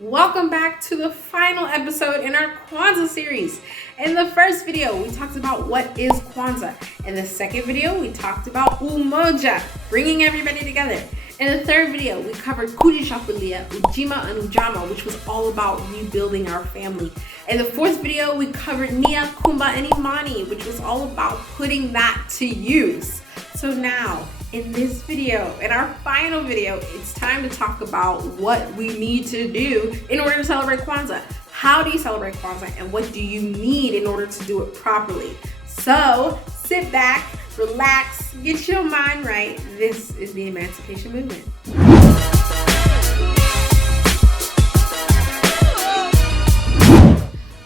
Welcome back to the final episode in our Kwanzaa series. In the first video, we talked about what is Kwanzaa. In the second video, we talked about Umoja, bringing everybody together. In the third video, we covered Kujishakulia, Ujima, and Ujama, which was all about rebuilding our family. In the fourth video, we covered Nia, Kumba, and Imani, which was all about putting that to use. So now, in this video, in our final video, it's time to talk about what we need to do in order to celebrate Kwanzaa. How do you celebrate Kwanzaa and what do you need in order to do it properly? So sit back, relax, get your mind right. This is the Emancipation Movement.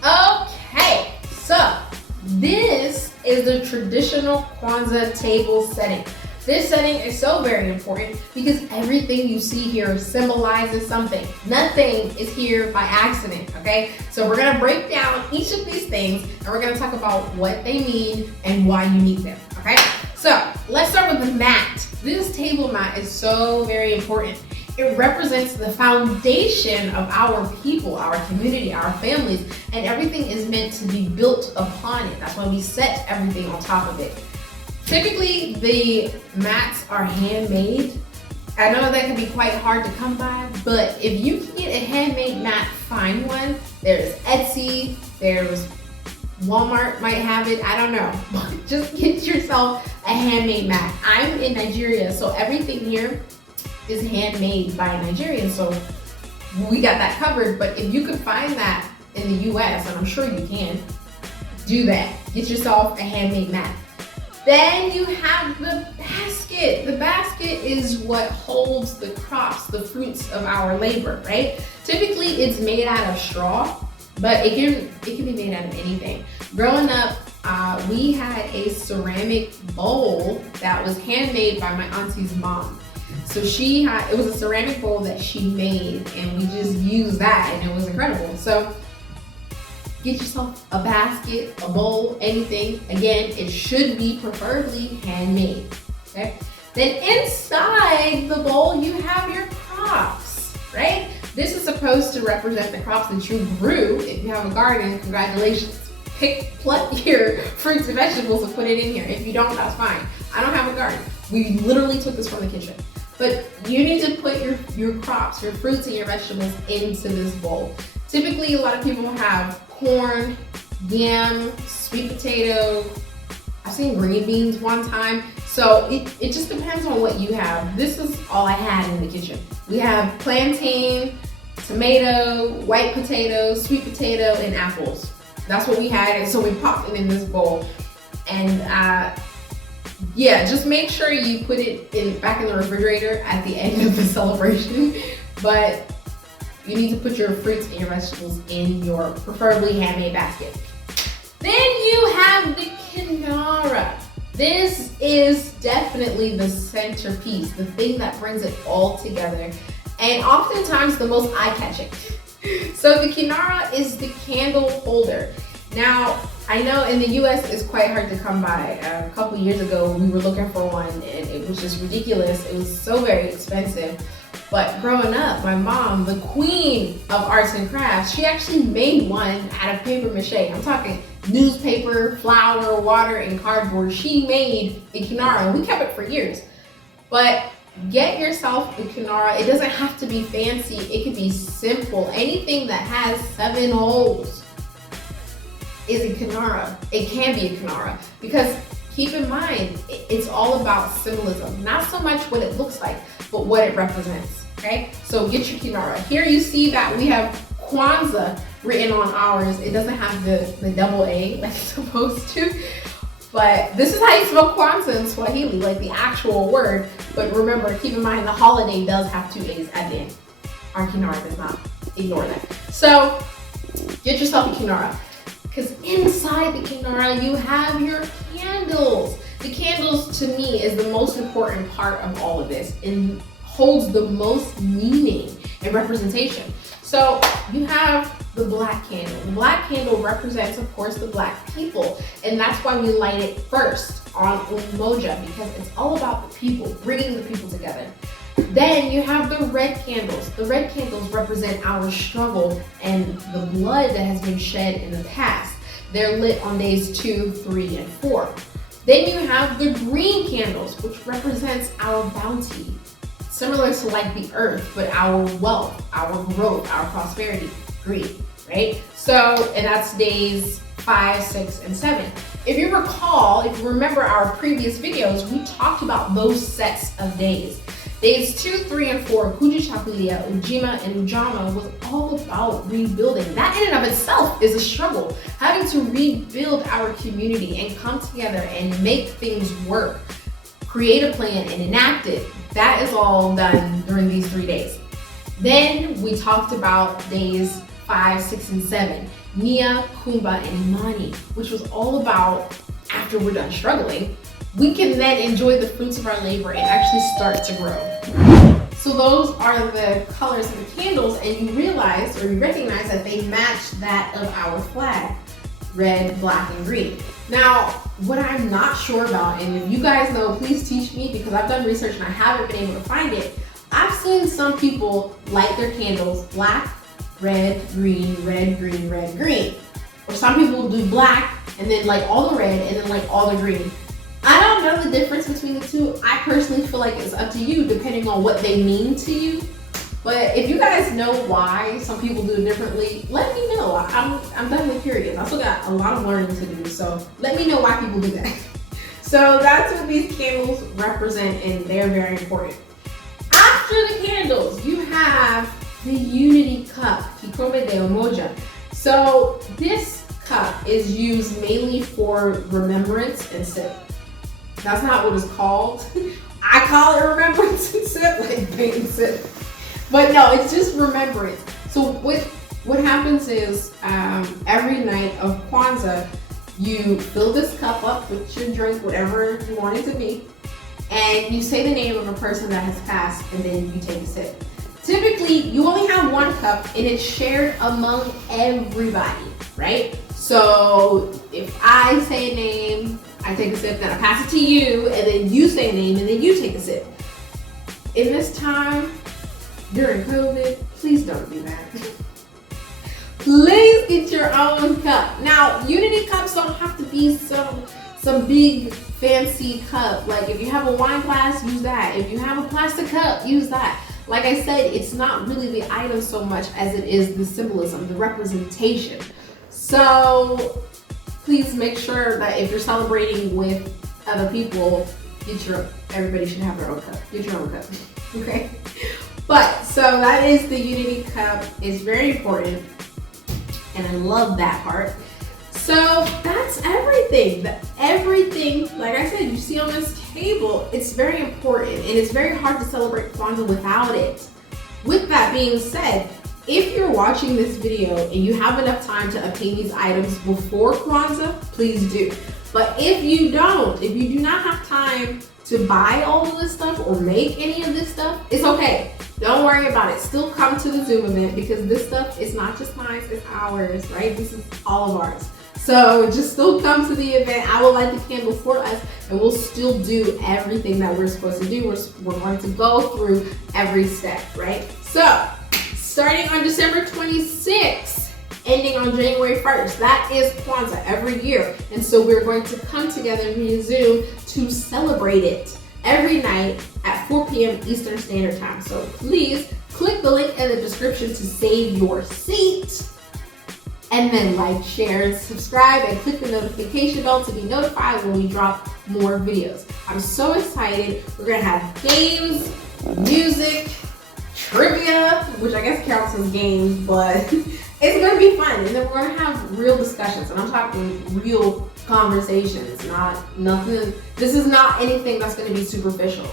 Okay, so this is the traditional Kwanzaa table setting. This setting is so very important because everything you see here symbolizes something. Nothing is here by accident, okay? So we're gonna break down each of these things and we're gonna talk about what they mean and why you need them, okay? So let's start with the mat. This table mat is so very important. It represents the foundation of our people, our community, our families, and everything is meant to be built upon it. That's why we set everything on top of it. Typically, the mats are handmade. I know that can be quite hard to come by, but if you can get a handmade mat, find one. There's Etsy, there's Walmart might have it, I don't know. Just get yourself a handmade mat. I'm in Nigeria, so everything here is handmade by Nigerians, so we got that covered. But if you could find that in the US, and I'm sure you can, do that. Get yourself a handmade mat. Then you have the basket. The basket is what holds the crops, the fruits of our labor, right? Typically it's made out of straw, but it can be made out of anything. Growing up, we had a ceramic bowl that was handmade by my auntie's mom. So it was a ceramic bowl that she made and we just used that and it was incredible. So get yourself a basket, a bowl, anything. Again, it should be preferably handmade, okay? Then inside the bowl, you have your crops, right? This is supposed to represent the crops that you grew. If you have a garden, congratulations. Pluck your fruits and vegetables and put it in here. If you don't, that's fine. I don't have a garden. We literally took this from the kitchen. But you need to put your crops, your fruits and your vegetables into this bowl. Typically, a lot of people have corn, yam, sweet potato. I've seen green beans one time. So it just depends on what you have. This is all I had in the kitchen. We have plantain, tomato, white potato, sweet potato, and apples. That's what we had, and so we popped it in this bowl. And yeah, just make sure you put it back in the refrigerator at the end of the celebration. But you need to put your fruits and your vegetables in your preferably handmade basket. Then you have the Kendara. This is definitely the centerpiece, the thing that brings it all together, and oftentimes the most eye-catching. So the Kendara is the candle holder. Now, I know in the US it's quite hard to come by. A couple years ago we were looking for one and it was just ridiculous. It was so very expensive. But growing up, my mom, the queen of arts and crafts, she actually made one out of paper mache. I'm talking newspaper, flour, water, and cardboard. She made the Kendara, and we kept it for years. But get yourself the Kendara. It doesn't have to be fancy. It can be simple. Anything that has 7 holes is a Kendara. It can be a Kendara because keep in mind, it's all about symbolism. Not so much what it looks like, but what it represents, okay? So get your Kendara. Here you see that we have Kwanzaa written on ours. It doesn't have the double A like it's supposed to, but this is how you spell Kwanzaa in Swahili, like the actual word. But remember, keep in mind, the holiday does have 2 A's at the end. Our Kendara does not. Ignore that. So get yourself a Kendara. Because inside the Kendara, you have your candles. The candles, to me, is the most important part of all of this and holds the most meaning and representation. So you have the black candle. The black candle represents, of course, the black people. And that's why we light it first on Umoja, because it's all about the people, bringing the people together. Then you have the red candles. The red candles represent our struggle and the blood that has been shed in the past. They're lit on days 2, 3, and 4. Then you have the green candles, which represents our bounty. Similar to like the earth, but our wealth, our growth, our prosperity, green, right? So, and that's days 5, 6, and 7. If you recall, if you remember our previous videos, we talked about those sets of days. Days 2, 3, and 4, Kujichakulia, Ujima, and Ujama was all about rebuilding. That in and of itself is a struggle. Having to rebuild our community and come together and make things work, create a plan and enact it. That is all done during these 3 days. Then we talked about days 5, 6, and 7, Nia, Kumba, and Imani, which was all about after we're done struggling, we can then enjoy the fruits of our labor and actually start to grow. So those are the colors of the candles, and you realize or you recognize that they match that of our flag, red, black, and green. Now, what I'm not sure about, and if you guys know, please teach me because I've done research and I haven't been able to find it. I've seen some people light their candles black, red, green, red, green, red, green. Or some people do black and then like all the red and then like all the green. I don't know the difference between the two. I personally feel like it's up to you depending on what they mean to you. But if you guys know why some people do it differently, let me know. I'm definitely curious. I still got a lot of learning to do, so let me know why people do that. So that's what these candles represent, and they're very important. After the candles, you have the Unity Cup, Kikombe de Umoja. So this cup is used mainly for remembrance and sip. That's not what it's called. I call it remembrance and sip, like bait and sip. But no, it's just remembrance. So what happens is every night of Kwanzaa, you fill this cup up with your drink, whatever you want it to be, and you say the name of a person that has passed, and then you take a sip. Typically, you only have one cup, and it's shared among everybody, right? So if I say a name, I take a sip, then I pass it to you, and then you say a name, and then you take a sip. In this time, during COVID, please don't do that. Please get your own cup. Now, Unity cups don't have to be some big fancy cup. Like if you have a wine glass, use that. If you have a plastic cup, use that. Like I said, it's not really the item so much as it is the symbolism, the representation. So please make sure that if you're celebrating with other people, everybody should have their own cup. Get your own cup, okay? But, so that is the Unity Cup. It's very important, and I love that part. So that's everything. Everything, like I said, you see on this table, it's very important, and it's very hard to celebrate Kwanzaa without it. With that being said, if you're watching this video and you have enough time to obtain these items before Kwanzaa, please do. But if you don't, if you do not have time to buy all of this stuff or make any of this stuff, it's okay. Don't worry about it. Still come to the Zoom event because this stuff is not just mine, it's ours, right? This is all of ours. So just still come to the event. I will light the candle for us and we'll still do everything that we're supposed to do. We're going to go through every step, right? So starting on December 26th, ending on January 1st, that is Kwanzaa every year. And so we're going to come together via Zoom to celebrate it every night at 4 p.m. Eastern Standard Time. So please click the link in the description to save your seat. And then like, share, and subscribe, and click the notification bell to be notified when we drop more videos. I'm so excited. We're gonna have games, music, trivia, which I guess counts as games, but it's gonna be fun. And then we're gonna have real discussions, and I'm talking real conversations, nothing. This is not anything that's gonna be superficial.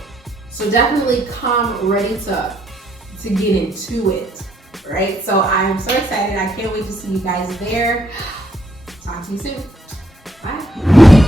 So definitely come ready to get into it. Right? So I'm so excited. I can't wait to see you guys there. Talk to you soon. Bye.